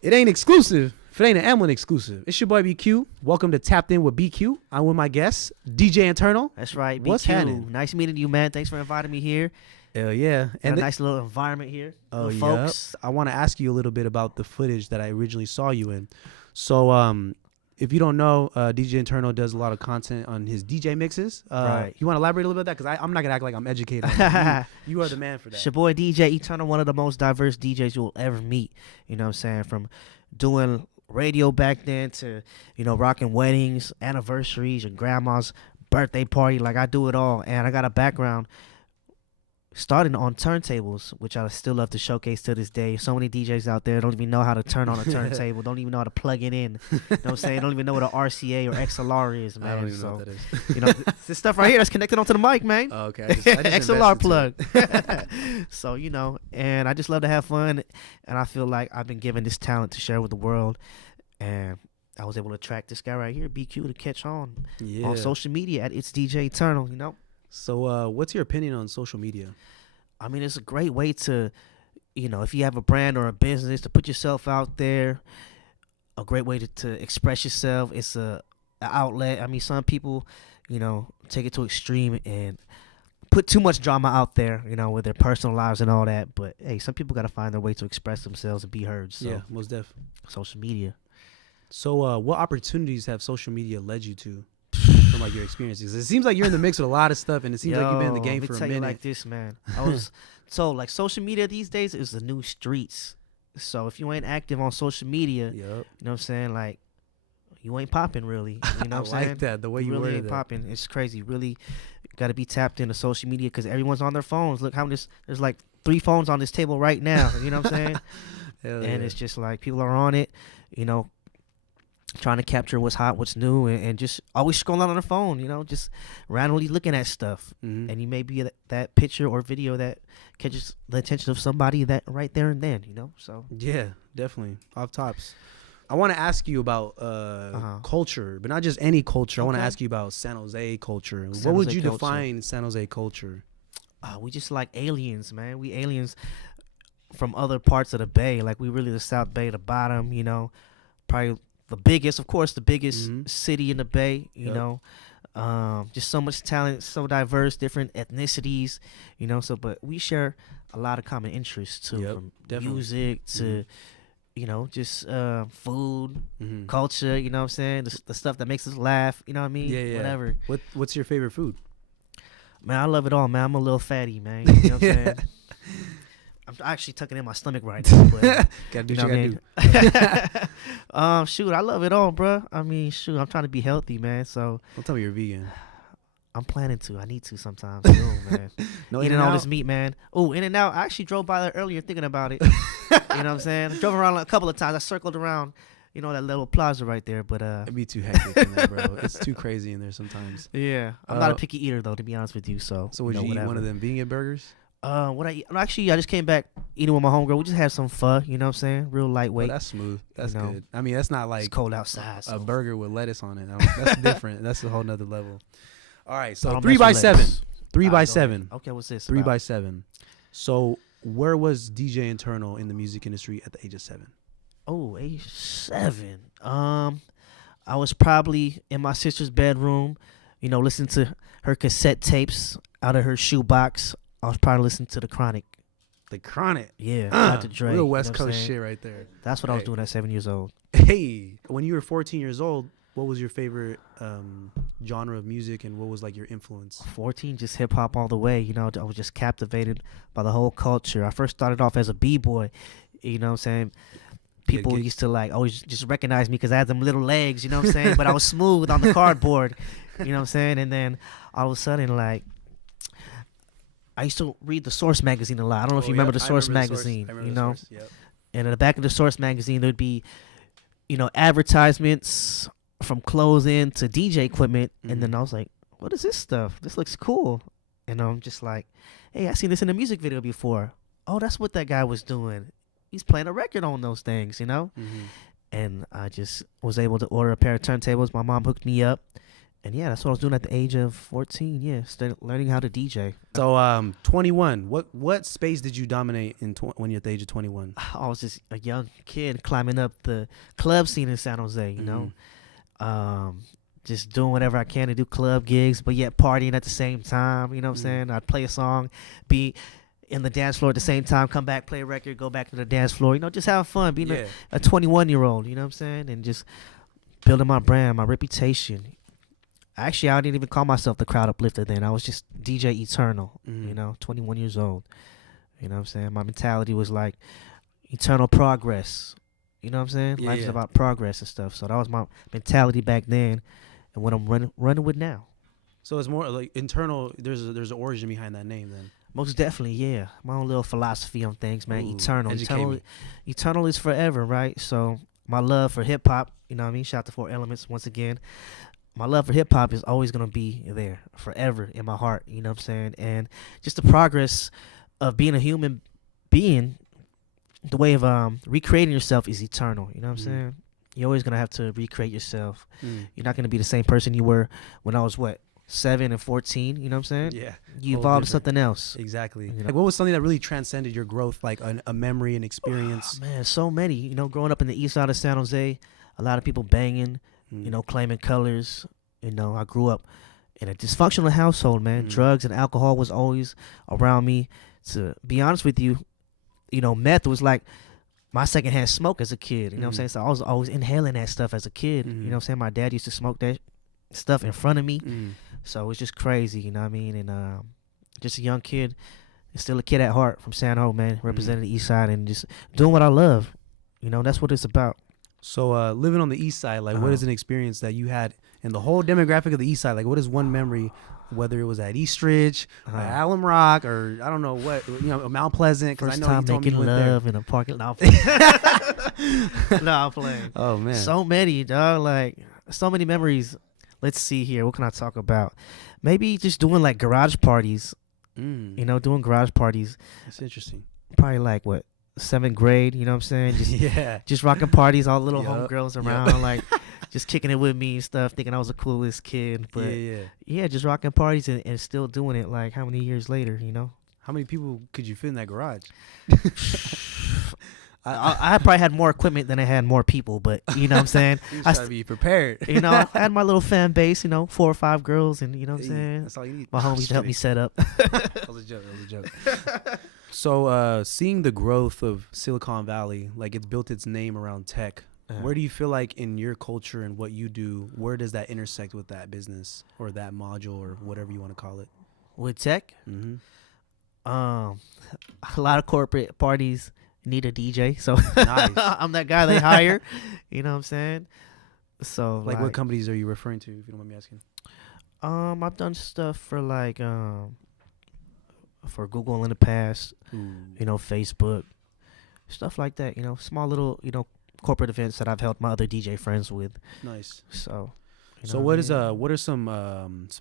It ain't exclusive. If it ain't an Emlyn exclusive, it's your boy BQ. Welcome to Tapped In with BQ. I'm with my guest, DJ Internal. That's right, What's BQ. happening? Nice meeting you, man. Thanks for inviting me here. Hell yeah. And a nice little environment here. Oh, yeah. Folks. I want to ask you a little bit about the footage that I originally saw you in. So, if you don't know, DJ Internal does a lot of content on his DJ mixes. Right. You want to elaborate a little bit on that? Because I'm not going to act like I'm educated. You are the man for that. It's your boy DJ Eternal, one of the most diverse DJs you'll ever meet. You know what I'm saying? From doing radio back then to, rocking weddings, anniversaries, your grandma's birthday party. Like, I do it all. And I got a background starting on turntables, which I still love to showcase to this day. So many DJs out there don't even know how to turn on a turntable, don't even know how to plug it in. You know what I'm saying? Don't even know what an RCA or XLR is, man. I don't even know what that is. This stuff right here that's connected onto the mic, man. Oh, okay. I just XLR plug. So, and I just love to have fun. And I feel like I've been given this talent to share with the world. And I was able to track this guy right here, BQ, to catch on social media at It's DJ Eternal, So, what's your opinion on social media? I mean, it's a great way to, if you have a brand or a business, to put yourself out there. A great way to express yourself. It's a outlet. I mean, some people, take it to extreme and put too much drama out there, with their personal lives and all that. But hey, some people got to find their way to express themselves and be heard. So, yeah, most def. Social media. So, what opportunities have social media led you to? From like your experiences, it seems like you're in the mix with a lot of stuff, and it seems like you've been in the game for a minute. Let me tell you like this, man. I was so like social media these days is the new streets. So if you ain't active on social media, you know what I'm saying, like you ain't popping really. You know what I'm saying? I like that the way you really worded ain't that. popping. It's crazy. Really got to be tapped into social media because everyone's on their phones. Look how there's like 3 phones on this table right now. You know what I'm saying? And it's just like people are on it. Trying to capture what's hot, what's new, and just always scrolling on their phone, just randomly looking at stuff. Mm-hmm. And you may be that picture or video that catches the attention of somebody that right there and then, So yeah, definitely off tops. I want to ask you about culture, but not just any culture. I want to ask you about San Jose culture. What would you define San Jose culture? We just like aliens, man. We aliens from other parts of the Bay. Like we really the South Bay, the bottom, probably the biggest city in the Bay, just so much talent, so diverse, different ethnicities, so, but we share a lot of common interests too, from definitely. Music to, just food, culture, you know what I'm saying? The stuff that makes us laugh, you know what I mean? Yeah. Whatever. What's your favorite food? Man, I love it all, man. I'm a little fatty, man. You know what I'm saying? I'm actually tucking in my stomach right now. But, gotta do what you gotta do. Shoot, I love it all, bro. I mean, shoot, I'm trying to be healthy, man. So don't tell me you're vegan. I'm planning to. I need to sometimes. Man. No eating all this meat, man. Oh, In-N-Out. I actually drove by there earlier thinking about it. You know what I'm saying? I drove around a couple of times. I circled around, that little plaza right there. But it'd be too hectic in there, bro. It's too crazy in there sometimes. Yeah, I'm not a picky eater though, to be honest with you. So would you eat one of them vegan burgers? What I eat? Actually, I just came back eating with my homegirl. We just had some pho, you know what I'm saying? Real lightweight. Oh, that's smooth. That's good. I mean, that's not like it's cold outside. A burger with lettuce on it. That's different. That's a whole nother level. All right, so 3x7. 3x7. Okay, what's this? 3x7. So where was DJ Internal in the music industry at the age of 7? Oh, age 7. I was probably in my sister's bedroom, listening to her cassette tapes out of her shoebox. I was probably listening to The Chronic. The Chronic? Yeah, Dr. Dre. Real West Coast shit right there. That's what I was doing at 7 years old. Hey, when you were 14 years old, what was your favorite genre of music and what was like your influence? 14, just hip hop all the way. I was just captivated by the whole culture. I first started off as a b-boy, you know what I'm saying? People used to like always just recognize me because I had them little legs, you know what I'm saying? But I was smooth on the cardboard, you know what I'm saying? And then all of a sudden, like, I used to read the Source magazine a lot. I don't know if you remember the Source magazine, Yep. And in the back of the Source magazine, there'd be, advertisements from clothing to DJ equipment. Mm-hmm. And then I was like, what is this stuff? This looks cool. And I'm just like, hey, I seen this in a music video before. Oh, that's what that guy was doing. He's playing a record on those things, Mm-hmm. And I just was able to order a pair of turntables. My mom hooked me up. And yeah, that's what I was doing at the age of 14. Yeah, started learning how to DJ. So 21. What space did you dominate when you're at the age of 21? I was just a young kid climbing up the club scene in San Jose, you know. Just doing whatever I can to do club gigs, but yet partying at the same time, you know what I'm saying? I'd play a song, be in the dance floor at the same time, come back, play a record, go back to the dance floor, you know, just having fun, being a 21-year-old, you know what I'm saying? And just building my brand, my reputation. Actually, I didn't even call myself the crowd uplifter then. I was just DJ Eternal, you know, 21 years old. You know what I'm saying? My mentality was like eternal progress. You know what I'm saying? Life is about progress and stuff. So that was my mentality back then and what I'm running with now. So it's more like internal. There's an origin behind that name then. Most definitely, yeah. My own little philosophy on things, man. Eternal. Eternal is forever, right? So my love for hip-hop, you know what I mean? Shout out to 4 Elements once again. My love for hip-hop is always going to be there forever in my heart, you know what I'm saying? And just the progress of being a human being, the way of recreating yourself is eternal, you know what I'm saying? You're always going to have to recreate yourself. You're not going to be the same person you were when I was, 7 and 14, you know what I'm saying? Yeah. You evolved to something else. Exactly. You know? Like, what was something that really transcended your growth, like a memory, an experience? Oh, man, so many. You know, growing up in the east side of San Jose, a lot of people banging, you know, claiming colors. You know, I grew up in a dysfunctional household, man. Drugs and alcohol was always around me. To be honest with you, you know, meth was like my secondhand smoke as a kid. You know what I'm saying? So I was always inhaling that stuff as a kid. You know what I'm saying? My dad used to smoke that stuff in front of me. So it was just crazy, you know what I mean? And just a young kid, still a kid at heart from San Jose, man, representing the east side and just doing what I love. You know, that's what it's about. So living on the east side, like what is an experience that you had in the whole demographic of the east side? Like what is one memory, whether it was at Eastridge, or Alum Rock, or I don't know what, you know, Mount Pleasant? First I know time you told making me love there. in a parking lot. No, I'm playing. Oh, man. So many, dog. Like, so many memories. Let's see here. What can I talk about? Maybe just doing like garage parties. You know, doing garage parties. That's interesting. Probably like, 7th grade, you know what I'm saying? Just, just rocking parties, all the little homegirls around, like just kicking it with me and stuff, thinking I was the coolest kid. But yeah, just rocking parties and still doing it like how many years later, you know? How many people could you fit in that garage? I probably had more equipment than I had more people, but you know what I'm saying? You just gotta be prepared. You know, I had my little fan base, you know, 4 or 5 girls, and you know what I'm saying? That's all you need. My homies to help me set up. That was a joke. So seeing the growth of Silicon Valley, like it's built its name around tech, where do you feel like in your culture and what you do, where does that intersect with that business or that module or whatever you want to call it? With tech? A lot of corporate parties need a DJ, so nice. I'm that guy they hire. You know what I'm saying? So like what companies are you referring to, if you don't mind me asking? I've done stuff for like for Google in the past, you know, Facebook, stuff like that, you know, small little, you know, corporate events that I've helped my other DJ friends with. Nice. So so what are some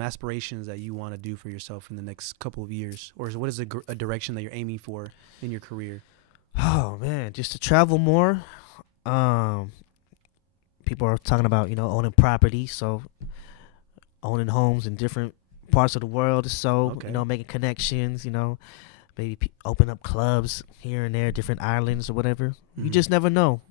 aspirations that you want to do for yourself in the next couple of years, or what is a direction that you're aiming for in your career? Oh man, just to travel more. People are talking about, you know, owning property, so owning homes in different parts of the world. So you know, making connections. You know, maybe open up clubs here and there, different islands or whatever. You just never know.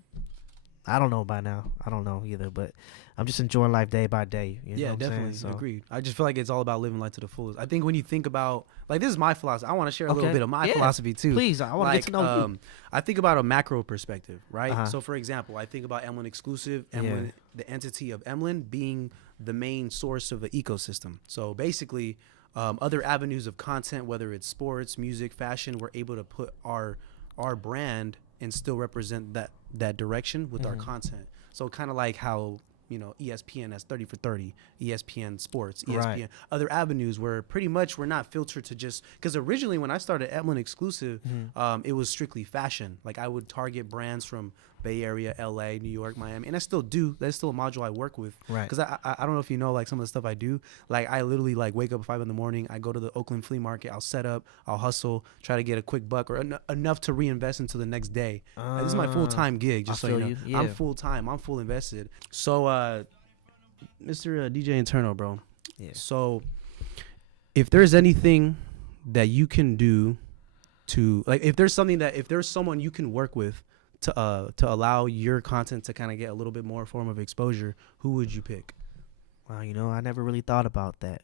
I don't know by now. I don't know either, but I'm just enjoying life day by day. You know what definitely. I'm saying? So. Agreed. I just feel like it's all about living life to the fullest. I think when you think about, like, this is my philosophy. I want to share a little bit of my philosophy too. Please, I want to get to know you. I think about a macro perspective, right? So, for example, I think about Emlyn Exclusive, the entity of Emlyn being the main source of the ecosystem. So basically, other avenues of content, whether it's sports, music, fashion, we're able to put our brand and still represent that direction with our content. So kind of like how, you know, ESPN has 30 for 30, ESPN Sports, ESPN, other avenues where pretty much we're not filtered to just, because originally when I started Emlyn Exclusive, it was strictly fashion. Like I would target brands from Bay Area, LA, New York, Miami, and I still do. That's still a module I work with. Right. Because I don't know if you know, like some of the stuff I do. Like I literally like wake up at 5 a.m. I go to the Oakland flea market. I'll set up. I'll hustle. Try to get a quick buck or enough to reinvest into the next day. Like, this is my full time gig. Just so you know, I'm full time. I'm full invested. So Mr. DJ Internal, bro. Yeah. So, if there's anything that you can do to, like, if there's someone you can work with to allow your content to kind of get a little bit more form of exposure, who would you pick? Well, I never really thought about that.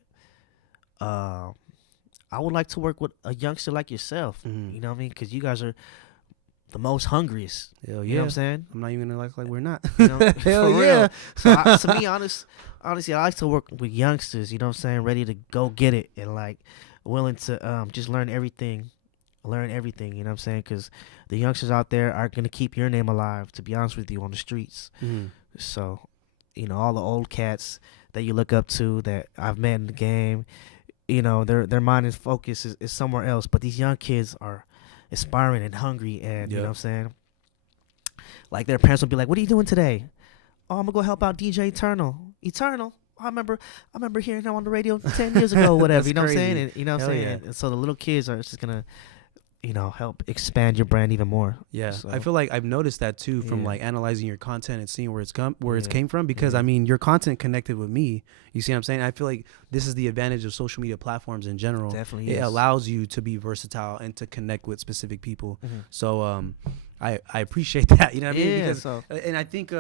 I would like to work with a youngster like yourself. Mm-hmm. You know what I mean? Because you guys are the most hungriest. Hell yeah. You know what I'm saying? I'm not even gonna like we're not. You know, Hell for yeah. real. So to me, honestly, I like to work with youngsters. You know what I'm saying? Ready to go get it and like willing to just learn everything. You know what I'm saying? Because the youngsters out there are gonna keep your name alive. To be honest with you, on the streets. Mm-hmm. So, all the old cats that you look up to that I've met in the game, their mind and focus is somewhere else. But these young kids are aspiring and hungry, and you know what I'm saying? Like their parents will be like, "What are you doing today?" "Oh, I'm gonna go help out DJ Eternal." Eternal? I remember hearing him on the radio 10 years ago, whatever. You know what I'm saying? And, you know what I'm saying? Yeah. And so the little kids are just gonna, help expand your brand even more. Yeah, so, I feel like I've noticed that too from like analyzing your content and seeing where it's came from, because Mm-hmm. I mean your content connected with me. You see what I'm saying? I feel like this is the advantage of social media platforms in general. Definitely it is. allows you to be versatile and to connect with specific people. Mm-hmm. So I appreciate that. You know what I mean? Yeah, Because, and I think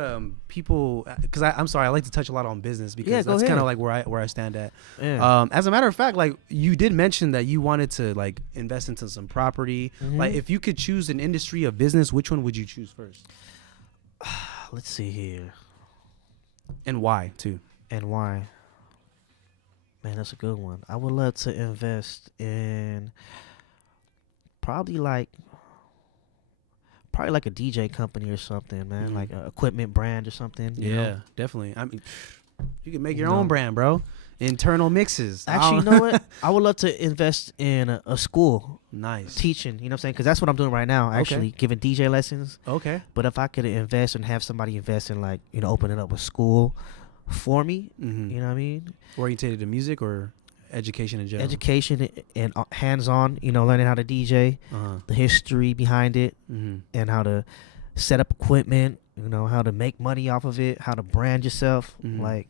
people, because I'm sorry, I like to touch a lot on business because go that's kind ahead. of like where I stand at. Yeah. As a matter of fact, like you did mention that you wanted to like invest into some property. Mm-hmm. Like if you could choose an industry of business, which one would you choose first? Let's see here. And why too? And why? Man, that's a good one. I would love to invest in probably like a DJ company or something, man. Mhm. Like an equipment brand or something. you know? Definitely. I mean, you can make your You own know. brand, bro. Internal mixes. Actually, you know what? I would love to invest in a school Nice. teaching. You know what I'm saying? Because that's what I'm doing right now. Actually, giving DJ lessons. Okay. But if I could invest and have somebody invest in like opening up a school for me, Mm-hmm. you know what I mean? Orientated to music or education in general? Education and hands-on. Learning how to DJ, Uh-huh. the history behind it, Mm-hmm. and how to set up equipment. How to make money off of it, how to brand yourself. Mhm. Like,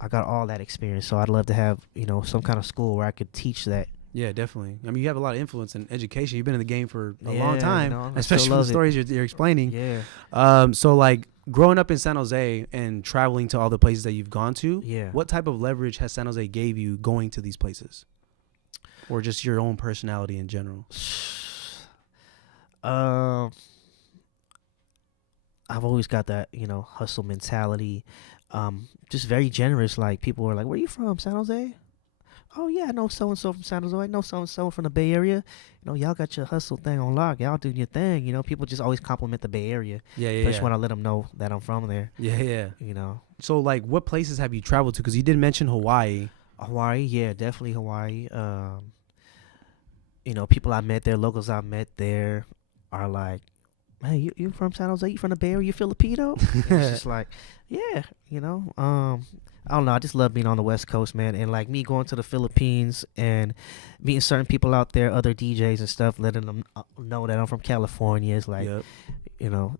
I got all that experience, so I'd love to have some kind of school where I could teach that. Yeah, definitely. I mean, you have a lot of influence in education. You've been in the game for a Yeah, long time, I especially still from the love it. stories you're explaining. Yeah. So, like, growing up in San Jose and traveling to all the places that you've gone to, Yeah. what type of leverage has San Jose gave you going to these places? Or just your own personality in general? I've always got that, hustle mentality. Just very generous. Like, people are like, "Where you from, San Jose?" "Oh yeah, I know so and so from San Jose. I know so and so from the Bay Area. Y'all got your hustle thing on lock. Y'all doing your thing." People just always compliment the Bay Area. Yeah, Especially when I let them know that I'm from there. Yeah. You know, So, like, what places have you traveled to? Because you did mention Hawaii. Hawaii, yeah, definitely Hawaii. People I met there, locals I met there, are like, "Man, you from San Jose? You from the Bay Area? You Filipino?" And it's just like, yeah, I don't know. I just love being on the West Coast, man. And like me going to the Philippines and meeting certain people out there, other DJs and stuff, letting them know that I'm from California is like, Yep.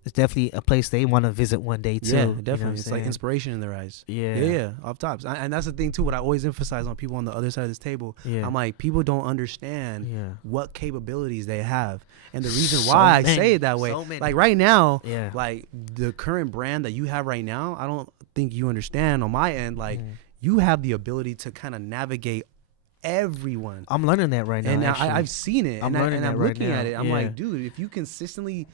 it's definitely a place they want to visit one day too. Yeah, you know what I'm definitely. It's like saying? inspiration in their eyes. Yeah. Yeah, off tops. And that's the thing, too, what I always emphasize on people on the other side of this table. Yeah. I'm like, people don't understand Yeah. what capabilities they have. And the reason So why I many. say it that way, So many. like right now, Yeah. like the current brand that you have right now, I don't think you understand on my end. Like, Mhm. you have the ability to kind of navigate everyone. I'm learning that right now. And actually. I've seen it, I'm and learning I'm that right looking now. at it. I'm Yeah. like, dude, if you consistently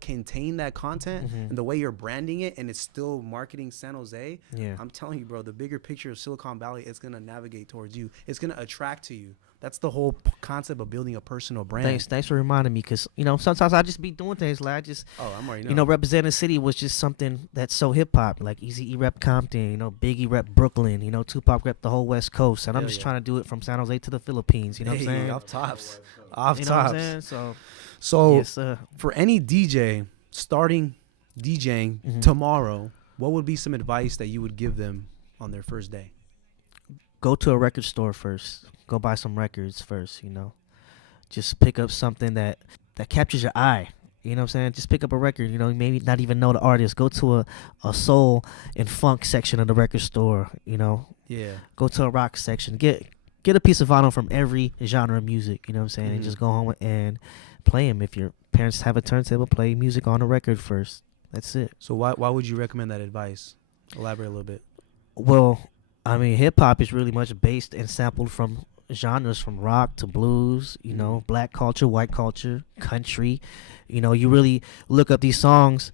contain that content Mhm. and the way you're branding it, and it's still marketing San Jose, Yeah. I'm telling you, bro, the bigger picture of Silicon Valley is gonna navigate towards you. It's gonna attract to you. That's the whole concept of building a personal brand. Thanks for reminding me, because sometimes I just be doing things like I just Oh, I'm already know. representing the city was just something that's so hip hop. Like Eazy-E rep Compton, Biggie rep Brooklyn, Tupac rep the whole West Coast, and I'm Hell just yeah. trying to do it from San Jose to the Philippines. You know Hey, what I'm saying? off tops, off You know what I'm tops. saying? So So yes, sir. for any DJ starting DJing Mhm. tomorrow, what would be some advice that you would give them on their first day? Go to a record store first. Go buy some records first. Just pick up something that captures your eye. You know what I'm saying? Just pick up a record. You know, maybe not even know the artist. Go to a soul and funk section of the record store. You know, Yeah. go to a rock section. Get a piece of vinyl from every genre of music. You know what I'm saying? And just go home and play them. If your parents have a turntable, play music on the record first. That's it. So why would you recommend that advice? Elaborate a little bit. Well, I mean, hip hop is really much based and sampled from genres from rock to blues, you know, black culture, white culture, country. You know, you really look up these songs,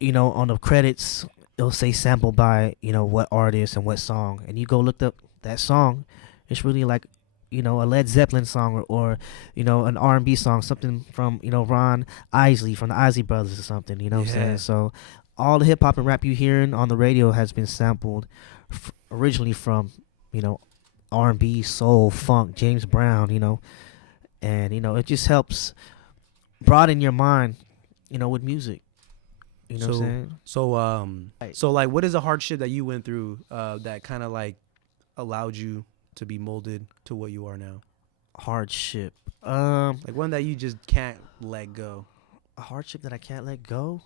you know, on the credits, it'll say sampled by, you know, what artist and what song. And you go look up that song, it's really like, you know, a Led Zeppelin song or you know, an R&B song, something from, you know, Ron Isley from the Isley Brothers or something, you know what I'm saying? So all the hip hop and rap you hearing on the radio has been sampled originally from, you know, R&B, soul, funk, James Brown, you know, and you know it just helps broaden your mind, you know, with music. You know what I'm saying? So like, what is a hardship that you went through that kind of like allowed you to be molded to what you are now? Hardship, like one that you just can't let go. A hardship that I can't let go.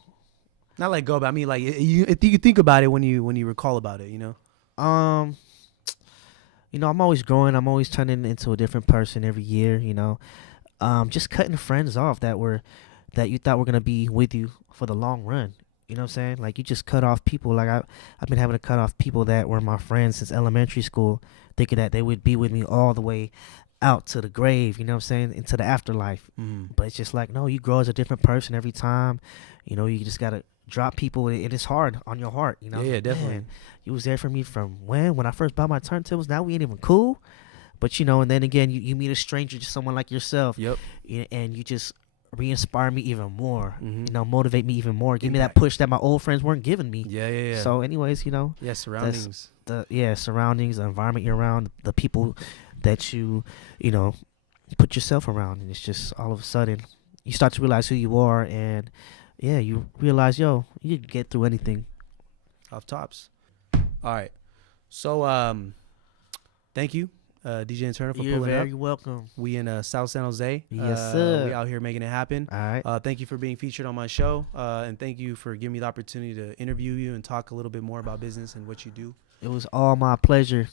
Not let go, but I mean like if you think about it when you recall about it, you know. You know, I'm always growing. I'm always turning into a different person every year. You know, just cutting friends off that you thought were gonna be with you for the long run. You know what I'm saying? Like you just cut off people. Like I've been having to cut off people that were my friends since elementary school, thinking that they would be with me all the way out to the grave. You know what I'm saying? Into the afterlife. But it's just like, no, you grow as a different person every time. You know, you just gotta drop people, and it's hard on your heart, you know. Yeah, definitely. Man, you was there for me from when I first bought my turntables. Now we ain't even cool, but you know. And then again, you meet a stranger, just someone like yourself. Yep. And you just re-inspire me even more. You know, motivate me even more. Give me that push that my old friends weren't giving me. Yeah. So, anyways, you know. Yeah, surroundings. Surroundings, the environment you're around, the people that you know, put yourself around, and it's just all of a sudden you start to realize who you are, and yeah, you realize, yo, you can get through anything. Off tops. All right. So, thank you, DJ Eternal, for You're pulling up. very welcome. We in South San Jose. Yes, sir. We out here making it happen. All right. Thank you for being featured on my show, and thank you for giving me the opportunity to interview you and talk a little bit more about business and what you do. It was all my pleasure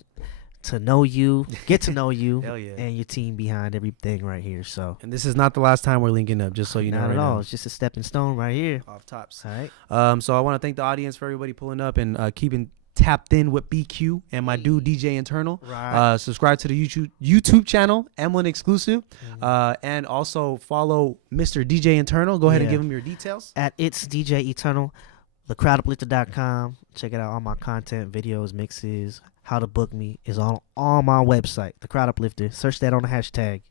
to know you, get to know you, Hell yeah. and your team behind everything right here. So, and this is not the last time we're linking up, just so you know. Not right at all. now. It's just a stepping stone right here. Off tops. All right. So I want to thank the audience for everybody pulling up and keeping tapped in with BQ and my dude DJ Eternal. Right. Subscribe to the YouTube channel, Emlyn Exclusive, and also follow Mr. DJ Eternal. Go ahead and give him your details. At It's DJ Eternal, thecrowduplifter.com. Check it out. All my content, videos, mixes, how to book me is on my website, The Crowd Uplifter. Search that on the hashtag.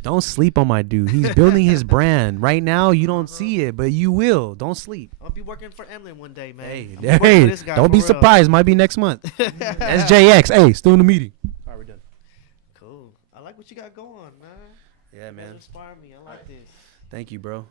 Don't sleep on my dude. He's building his brand. Right now, you don't see it, but you will. Don't sleep. I'll be working for Emlyn one day, man. Hey, don't be surprised. Might be next month. SJX. Hey, still in the meeting. All right, we're done. Cool. I like what you got going, man. Yeah, man. You inspire me. I like this. Thank you, bro.